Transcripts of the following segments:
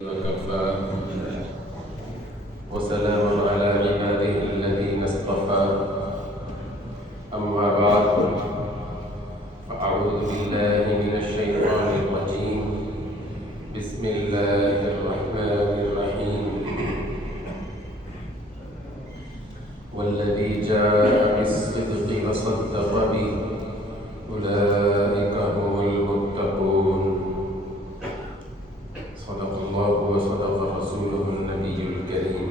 وكفى وسلام على عباده الذين اصطفى أما بعد فأعوذ بالله من الشيطان الرجيم بسم الله الرحمن الرحيم والذي جاء بالصدق وصدق به أولئك هم المتقون صدق الله وصدق رسوله النبي الكريم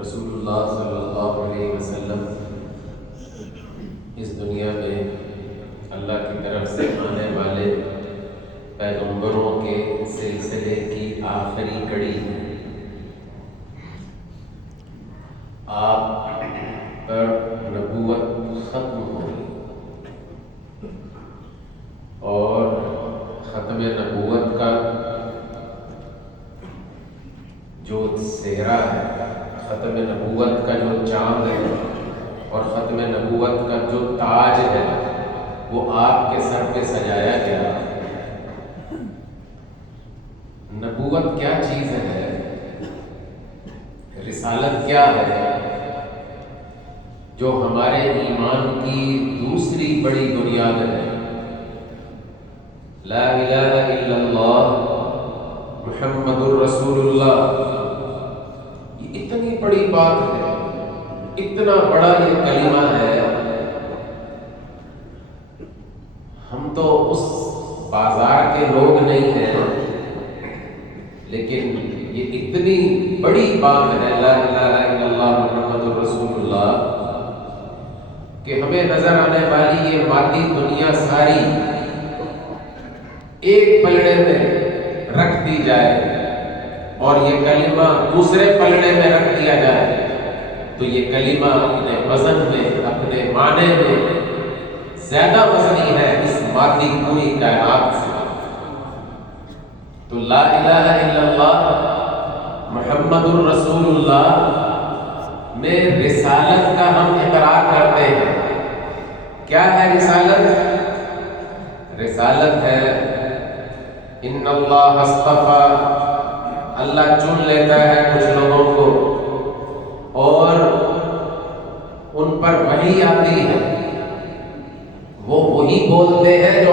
رسول اللہ صلی اللہ علیہ وسلم اس دنیا میں اللہ کی طرف سے آنے والے پیغمبروں کے سلسلے کی آخری کڑی ہے۔ آپ پر نبوت ختم ہو گئی اور ختم نبوت کا جو سہرا ہے، ختم نبوت کا جو چاند ہے اور ختم نبوت کا جو تاج ہے وہ آپ کے سر پہ سجایا گیا۔ نبوت کیا چیز ہے؟ رسالت کیا ہے جو ہمارے ایمان کی دوسری بڑی بنیاد ہے؟ لا الہ الا اللہ محمد الرسول اللہ، یہ اتنی بڑی بات ہے، اتنا بڑا یہ کلمہ ہے۔ ہم تو اس بازار کے لوگ نہیں ہیں، لیکن یہ اتنی بڑی بات ہے لا الہ الا اللہ محمد الرسول اللہ کہ ہمیں نظر آنے والی یہ مادی دنیا ساری ایک پلڑے میں رکھ دی جائے اور یہ کلمہ دوسرے پلڑے میں رکھ دیا جائے تو یہ کلمہ اپنے وزن میں، اپنے معنی میں زیادہ وزنی ہے اس مادی پوری کائنات سے۔ تو لا الہ الا اللہ محمد الرسول اللہ میں رسالت کا ہم اقرار کرتے ہیں۔ کیا ہے رسالت؟ رسالت ہے ان اللہ اصطفیٰ، اللہ چن لیتا ہے کچھ لوگوں کو اور ان پر وحی آتی ہے، وہ وہی بولتے ہیں جو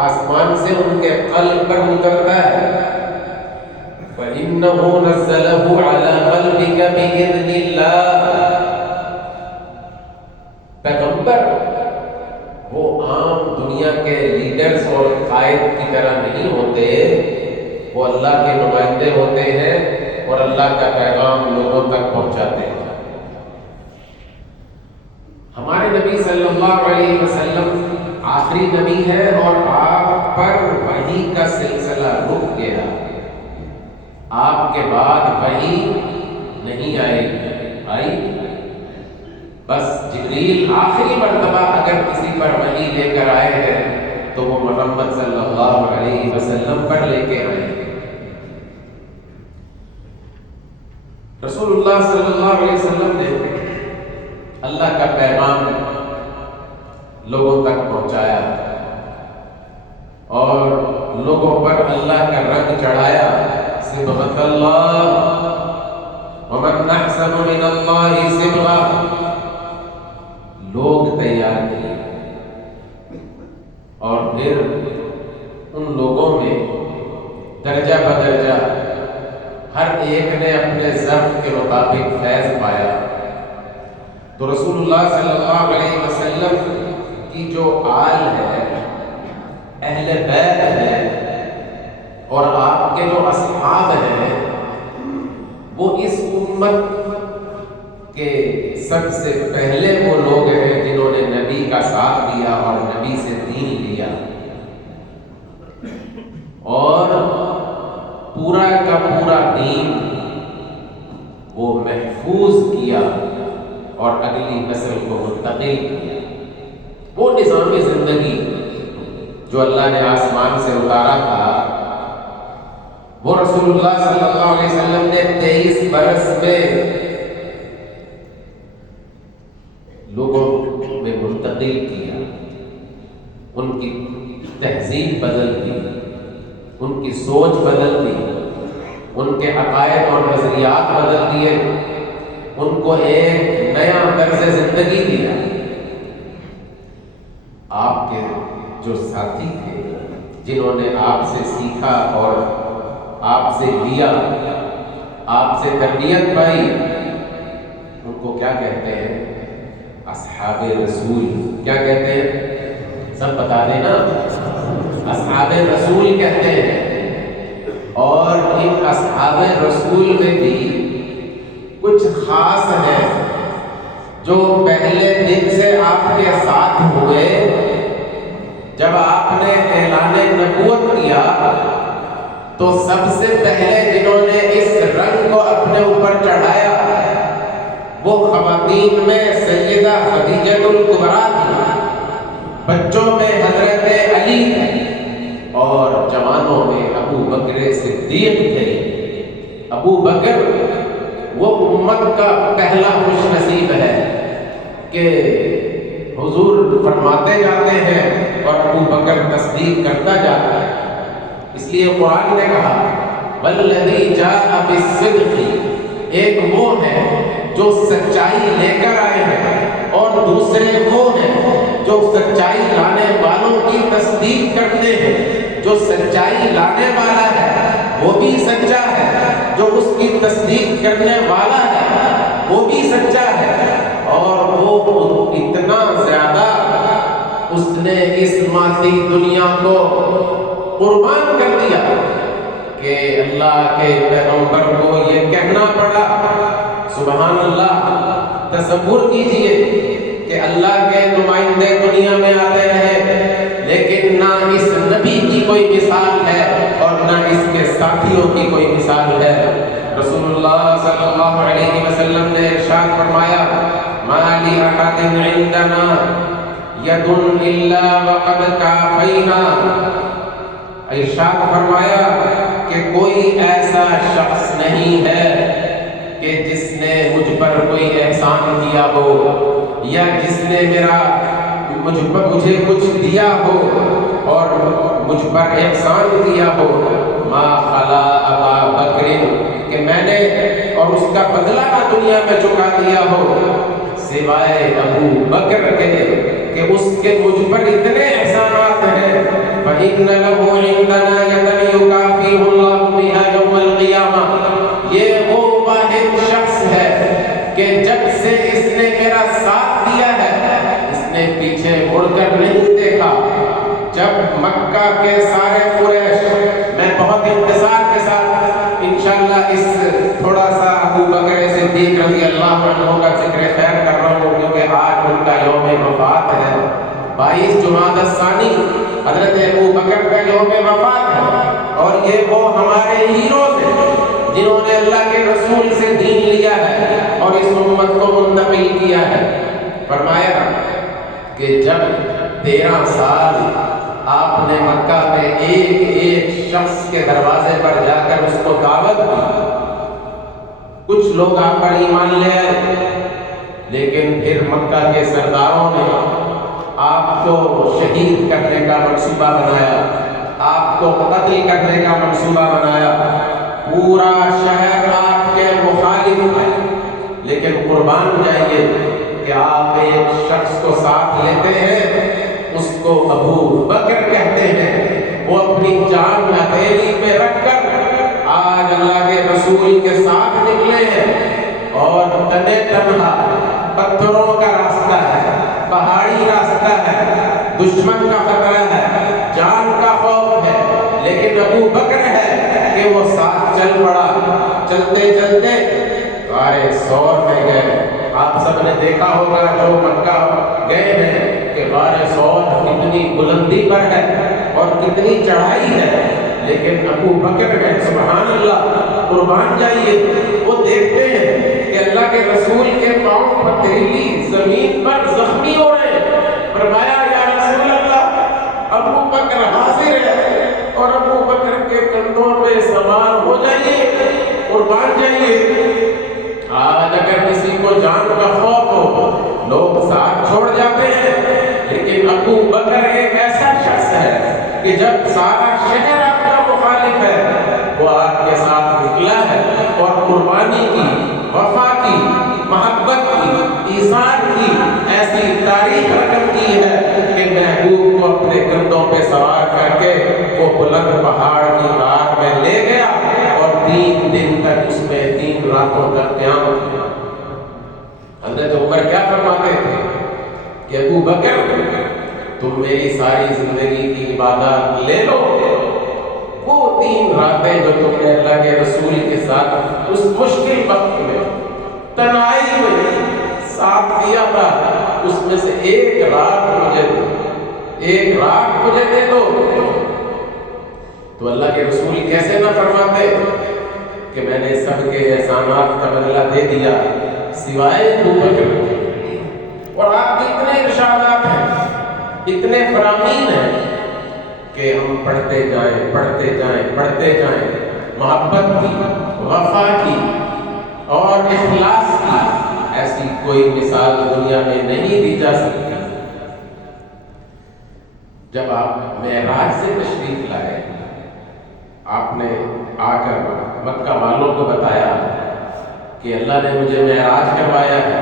آسمان سے ان کے قلب پر اترتا ہے۔ فَإِنَّهُ نَزَّلَهُ عَلَى قَلْبِكَ بِإِذْنِ اللَّهِ۔ پیغمبر وہ عام دنیا کے لیڈرز اور قائد کی طرح نہیں ہوتے، وہ اللہ کے نمائندے ہوتے ہیں اور اللہ کا پیغام لوگوں تک پہنچاتے ہیں۔ ہمارے نبی صلی اللہ علیہ وسلم آخری نبی ہے اور آپ پر وحی کا سلسلہ رک گیا، آپ کے بعد وحی نہیں آئی بس جبریل آخری مرتبہ اگر کسی پر وحی لے کر آئے ہیں تو وہ محمد صلی اللہ علیہ وسلم پر لے کے آئے ہیں۔ رسول اللہ صلی اللہ علیہ وسلم نے اللہ کا پیغام لوگوں تک پہنچایا اور لوگوں پر اللہ کا رنگ چڑھایا۔ صبغۃ اللہ ومن احسن من اللہ صبغہ، لوگ تیار کیے اور پھر ان لوگوں میں درجہ بدرجہ ہر ایک نے اپنے ظرف کے مطابق فیض پایا۔ تو رسول اللہ صلی اللہ علیہ وسلم کی جو آل ہے، اہل بیت ہے اور آپ کے جو اصحاب ہیں، وہ اس امت کے سب سے پہلے وہ لوگ ہیں جنہوں نے نبی کا ساتھ دیا اور نبی سے دین لیا اور پورا کا پورا دین وہ محفوظ کیا اور اگلی نسل کو منتقل کیا۔ وہ نظام زندگی جو اللہ نے آسمان سے اتارا تھا وہ رسول اللہ صلی اللہ علیہ وسلم نے 23 برس میں لوگوں میں منتقل کیا، ان کی تہذیب بدل دی، ان کی سوچ بدل دی، ان کے عقائد اور نظریات بدل دیے، ان کو ایک نیا طرز زندگی دیا۔ آپ کے جو ساتھی تھے جنہوں نے آپ سے سیکھا اور آپ سے لیا، آپ سے تربیت پائی، ان کو کیا کہتے ہیں؟ اصحاب رسول۔ کیا کہتے ہیں؟ سب بتا دیں نا، اصحاب رسول کہتے ہیں۔ اور ان اصحاب رسول میں بھی کچھ خاص ہیں جو پہلے دن سے آپ کے ساتھ ہوئے۔ جب آپ نے اعلان نبوت کیا تو سب سے پہلے جنہوں نے اس رنگ کو اپنے اوپر چڑھایا وہ خواتین میں سیدہ خدیجہ الکبریٰ تھی، بچوں میں حضرت علی تھے، اور جوانوں میں ابو بکر صدیق تھے۔ ابو بکر وہ امت کا پہلا خوش نصیب ہے کہ حضور فرماتے جاتے ہیں اور ابو بکر تصدیق کرتا جاتا ہے۔ اس لیے قرآن نے کہا والذی جاء بالصدق، ایک وہ ہے جو سچائی لے کر آئے ہیں، اور دوسرے وہ ہیں جو سچائی لانے والوں کی تصدیق کرتے ہیں۔ جو سچائی لانے والا ہے وہ بھی سچا ہے، جو اس کی تصدیق کرنے والا ہے وہ بھی سچا ہے، اور وہ اتنا زیادہ اس نے اس مادی دنیا کو قربان کر دیا کہ اللہ کے پیغمبر کو یہ کہنا پڑا، سبحان اللہ۔ تصور کیجئے کہ اللہ کے نمائندے دنیا میں آتے رہے لیکن نہ اس نبی کی کوئی مثال ہے اور نہ اس کے ساتھیوں کی کوئی مثال ہے۔ رسول اللہ صلی اللہ علیہ وسلم نے ارشاد فرمایا ما لأحد عندنا ید الا وقد کافینا، ارشاد فرمایا کہ کوئی ایسا شخص نہیں ہے کہ جس نے مجھ پر کوئی احسان کیا ہو یا جس نے مجھے کچھ دیا ہو اور مجھ پر احسان کیا ہو، ما خلا ابا بکر، کہ میں نے اور اس کا بدلہ نہ دنیا میں چکا دیا ہو، سوائے ابو بکر کے کہ اس کے مجھ پر اتنے احسانات ہیں۔ فإن له عندنا يدا يكافئ الله بها يوم القيامة، یہ وہ واحد شخص ہے کہ جب سے اس نے میرا ساتھ دیا ہے اس نے پیچھے مڑ کر نہیں دیکھا۔ جب مکہ کے سارے قریش، میں بہت انتظار کے ساتھ انشاءاللہ اس تھوڑا سا ابو بکر صدیق رضی اللہ عنہ کا ذکر خیر کر رہا ہوں کیونکہ آج ان کا یوم وفات ہے، 22 جمادی الثانی حضرت ابو بکر کا یوم وفات ہے، اور یہ وہ ہمارے ہیروز ہیں جنہوں نے اللہ کے رسول سے دین لیا ہے اور اس امت کو منتقل کیا ہے۔ فرمایا کہ جب 13 سال آپ نے مکہ میں ایک ایک شخص کے دروازے پر جا کر اس کو دعوت دی، کچھ لوگ آپ پر ایمان لے آئے، لیکن پھر مکہ کے سرداروں نے آپ کو شہید کرنے کا منصوبہ بنایا، آپ کو قتل کرنے کا منصوبہ بنایا، پورا شہر آپ کے مخالف ہے، لیکن قربان جائیے کہ آپ ایک شخص کو ساتھ لیتے ہیں، اس کو ابو بکر کہتے ہیں، وہ اپنی جان ہتھیلی پہ رکھ کر آج اللہ کے رسول کے ساتھ نکلے ہیں، اور تنے تنہا پتھروں کا راستہ ہے، پہاڑی راستہ ہے، دشمن کا خطرہ ہے، جان کا خوف ہے، لیکن ابو بکر ہے کہ وہ ساتھ چل پڑا۔ چلتے چلتے غار ثور میں گئے۔ آپ سب نے دیکھا ہوگا جو مکہ گئے ہیں کہ غار ثور کتنی بلندی پر ہے اور کتنی چڑھائی ہے، لیکن ابو بکر میں سبحان اللہ قربان جائیے وہ دیکھتے ہیں کہ اللہ کے رسول کے پاؤں پتھریلی زمین پر زخمی ہو رہے ہیں۔ فرمایا یا رسول اللہ، ابو بکر حاضر ہے، اور ابو بکر کے کندھوں پہ سوار جان کا خوف ہو، لوگ ساتھ چھوڑ جاتے ہیں، لیکن ابو بکر ایک ایسا شخص ہے کہ جب سارا شہر آپ کا مخالف ہے وہ آپ کے ساتھ نکلا ہے اور قربانی کی، وفا کی، محبت کی، ایثار کی ایسی تاریخ رقم کی ہے کہ محبوب کو اپنے کندھوں پہ سوار کر کے وہ بلند پہاڑ کی غار میں لے گیا اور 3 دن تک اس میں 3 راتوں تک قیام کیا۔ حضرت عمر کیا فرماتے تھے کہ ابو بکر تم میری ساری زندگی کی عبادات لے لو، وہ 3 راتیں جو تم نے اللہ کے رسول کے ساتھ اس مشکل وقت میں تنہائی میں ساتھ دیا تھا، اس میں سے ایک رات مجھے دے دو۔ تو اللہ کے رسول کیسے نہ فرماتے کہ میں نے سب کے احسانات کا بدلہ دے دیا سوائے ابو بکر کے۔ اور آپ کے اتنے ارشادات ہیں، اتنے فرامین ہیں کہ ہم پڑھتے جائیں محبت کی، وفا کی اور اخلاص کی ایسی کوئی مثال دنیا میں نہیں دی جا سکتی۔ جب آپ معراج سے تشریف لائے، آپ نے آ کر مکہ والوں کو بتایا کہ اللہ نے مجھے معراج کروایا ہے،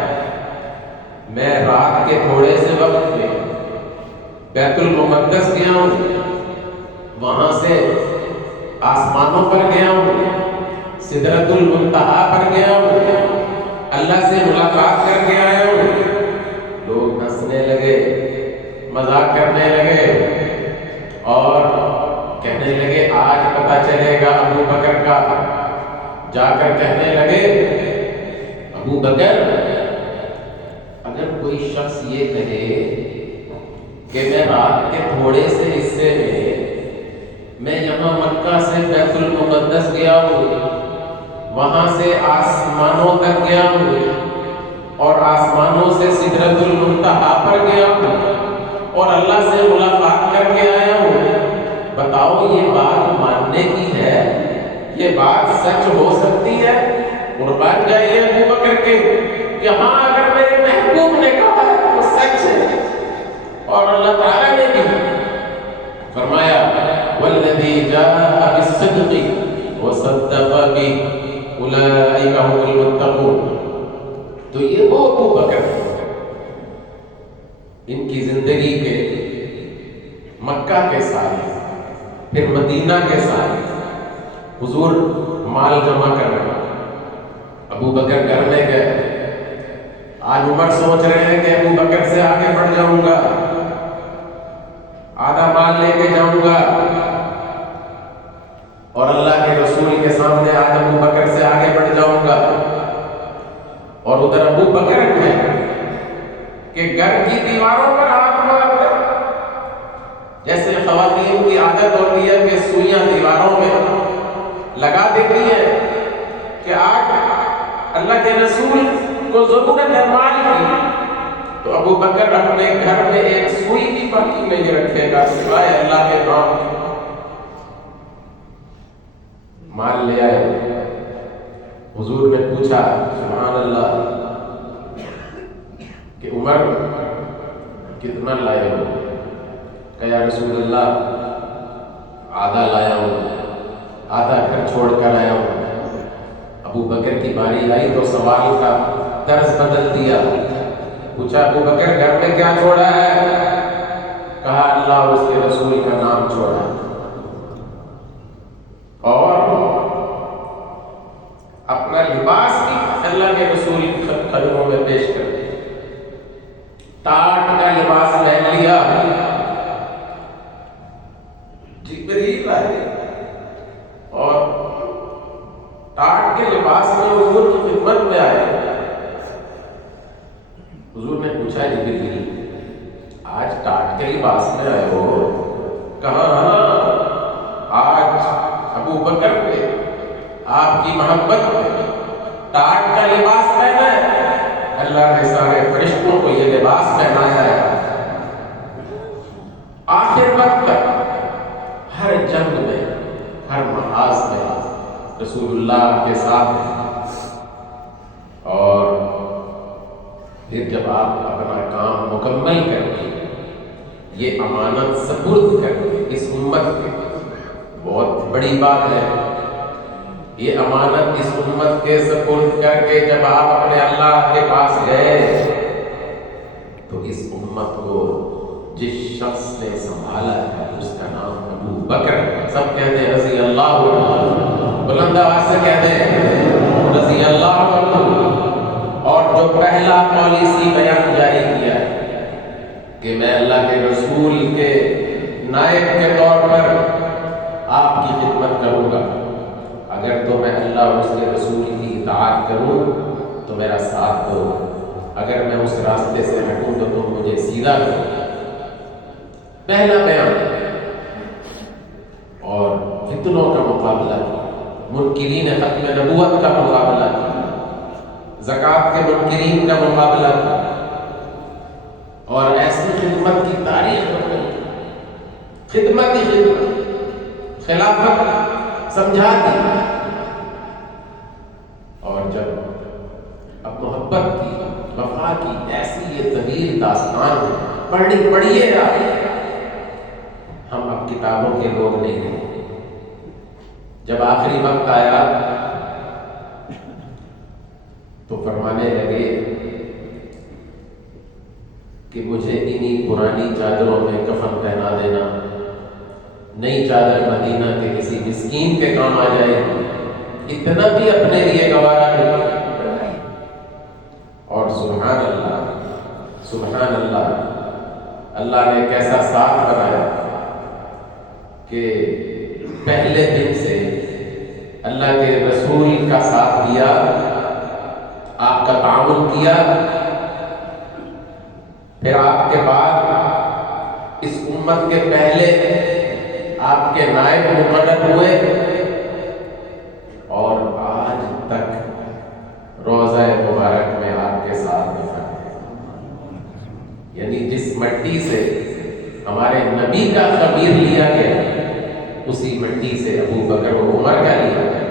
میں رات کے تھوڑے سے وقت میں بیت المقدس گیا ہوں، وہاں سے آسمانوں پر گیا ہوں، سدرۃ المنتہا پر گیا ہوں، اللہ سے ملاقات کر کے آیا ہوں۔ لوگ ہنسنے لگے، مذاق کرنے لگے اور کہنے لگے آج پتہ چلے گا ابو بکر کا۔ جا کر کہنے لگے ابو بکر، اگر کوئی شخص یہ کہے کہ میں رات کے تھوڑے سے حصے میں یہاں مکہ سے بیت المقدس گیا ہوں، وہاں سے آسمانوں تک گیا ہوں اور آسمانوں سے سدرۃ المنتہا پر گیا ہوں اور اللہ سے ملاقات کر کے آیا ہوں، بتاؤ یہ بات ماننے کی ہے؟ یہ بات سچ ہو سکتی ہے؟ قربان جائیے ابو بکر کے کہ ہاں اگر میرے محبوب نے کہا ہے تو سچ ہے۔ اور اللہ تعالیٰ نے بھی فرمایا والذی جاء بالصدق وصدق به اولئک هم المتقون۔ تو یہ وہ ابو بکر ان کی زندگی کے مکہ کے سال، پھر مدینہ کے سال، حضور مال جمع کر رہے ہیں، ابو بکر گھر میں گئے۔ آج عمر سوچ رہے ہیں کہ ابو بکر سے آگے بڑھ جاؤں گا، آدھا مال لے کے جاؤں گا، اور اللہ کے رسول کے سامنے آج ابو بکر سے آگے بڑھ جاؤں گا۔ اور ادھر ابو بکر ہے کہ گھر کی دیواروں پر ہاتھ مار رہے، جیسے خواتین کی عادت ہوتی ہے کہ سوئیاں دیواروں میں لگا دیتی ہیں کہ آج اللہ کے رسول کو ضرورت ہے مال کی، تو ابو بکر اپنے گھر میں ایک سوئی بھی باقی نہیں رکھے گا سوائے اللہ کے نام کے۔ مال لے آئے، حضور نے پوچھا سبحان اللہ کہ عمر کتنا لائے ہو؟ کہ یا رسول اللہ آدھا لایا ہوں، آدھا گھر چھوڑ کر آیا ہوں۔ ابو بکر کی باری آئی تو سوال کا طرز بدل دیا، پوچھا ابو بکر گھر میں کیا چھوڑا ہے؟ کہا اللہ اور اس کے رسول کا نام چھوڑا، اور اپنا لباس بھی اللہ کے رسول کی قدموں میں پیش کر دیا، ٹاٹ کا لباس پہن لیا۔ جبریل آئے اور ٹاٹ کے لباس میں حضور کی خدمت میں آئے۔ حضور نے پوچھا جبریل آج ٹاٹ کے لباس میں آئے ہو؟ کہا ہاں، آج ابو بکر پہ آپ کی محبت پہ ٹاٹ کا لباس پہنا ہے، اللہ نے سارے فرشتوں کو یہ لباس پہنایا ہے۔ آخر وقت تک ہر جنگ میں، ہر محاذ میں رسول اللہ کے ساتھ ہیں، اور پھر جب آپ اپنا کام مکمل کر کے یہ امانت سپرد کر کے اس امت کے، بہت بڑی بات ہے، یہ امانت اس امت کے سپرد کر کے جب آپ اپنے اللہ کے پاس گئے تو اس امت کو جس شخص نے سنبھالا ہے اس کا نام ابو بکر ہے۔ سب کہتے ہیں رضی اللہ عنہ، بلند آواز سے کہتے ہیں رضی اللہ عنہ۔ اور جو پہلا پالیسی بیان جاری کیا ہے کہ میں اللہ کے رسول کے نائب کے طور پر آپ کی خدمت کروں گا، اگر تو میں اللہ اور اس کے رسول کی اطاعت کروں تو میرا ساتھ دو، اگر میں اس راستے سے ہٹوں تو تم مجھے سیدھا کرو۔ پہلا بیان۔ اور فتنوں کا مقابلہ کیا، منکرین ختم نبوت کا مقابلہ کیا، زکوٰۃ کے منکرین کا مقابلہ کیا، اور ایسی خدمت کی تاریخ بنائی، خدمت ہی خدمت، خلافت سمجھا دی۔ اور جب اب محبت کی، وفا کی ایسی یہ طویل داستان ہے، پڑھیے آپ۔ ہم اب کتابوں کے لوگ نہیں رہے۔ جب آخری وقت آیا تو فرمانے لگے کہ مجھے انہی پرانی چادروں میں کفن پہنا دینا، نئی چادر مدینہ کے کسی مسکین کے کام آ جائے، اتنا بھی اپنے لیے گوارا نہیں۔ اور سبحان اللہ، سبحان اللہ، اللہ نے کیسا ساتھ بنایا کہ پہلے دن سے اللہ کے رسول کا ساتھ دیا، آپ کا تعاون کیا، پھر آپ کے بعد اس امت کے پہلے آپ کے نائب مقرر ہوئے، اور آج تک روضہ مبارک میں آپ کے ساتھ دفن ہے۔ یعنی جس مٹی سے ہمارے نبی کا خمیر لیا گیا اسی مٹی سے ابو بکر و عمر کا لیا گیا۔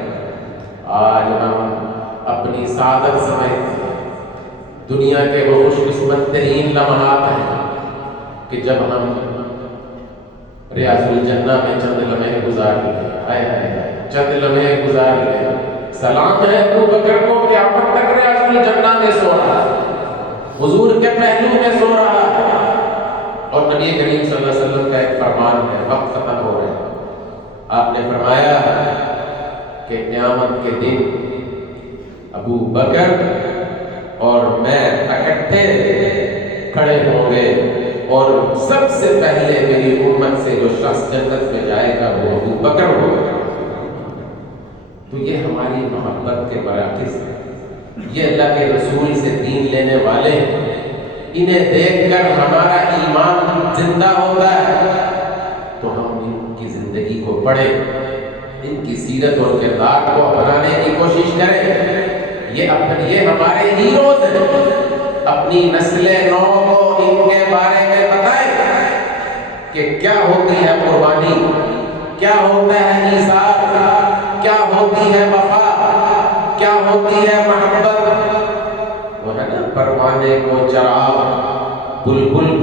آج ہم اپنی سعادت سمجھتے، دنیا کے وہ خوش قسمت ترین لمحات ہیں کہ جب ہم ریاض الجنہ میں چند لمحے گزار لیں، چند لمحے گزار لیں۔ سلام ہے ابو بکر کو کہ اب تک ریاض الجنہ میں سو رہا ہے، حضور کے پہلو میں سو رہا ہے۔ اور نبی کریم صلی اللہ علیہ وسلم کا ایک فرمان ہے، وقت ختم ہو رہا ہے، آپ نے فرمایا کہ قیامت کے دن ابو بکر اور میں اکٹھے کھڑے ہوں گے، اور سب سے پہلے میری امت سے جو شخص جنت میں جائے گا وہ ابو بکر ہوگا۔ تو یہ ہماری محبت کے برعکس ہے، یہ اللہ کے رسول سے دین لینے والے ہیں، انہیں دیکھ کر ہمارا ایمان زندہ ہوتا ہے، تو ہم ان کی زندگی کو پڑھیں، ان کی سیرت اور کردار کو بنانے کی کوشش کریں۔ یہ ہمارے ہیروز ہیں، اپنی نسل نو کو ان کے بارے میں بتائیں کہ کیا ہوتی ہے قربانی، کیا ہوتا ہے ایثار، کیا ہوتی ہے وفا، کیا ہوتی ہے محبت۔ وہ ہے نا، پروانے کو چراغ، بلبل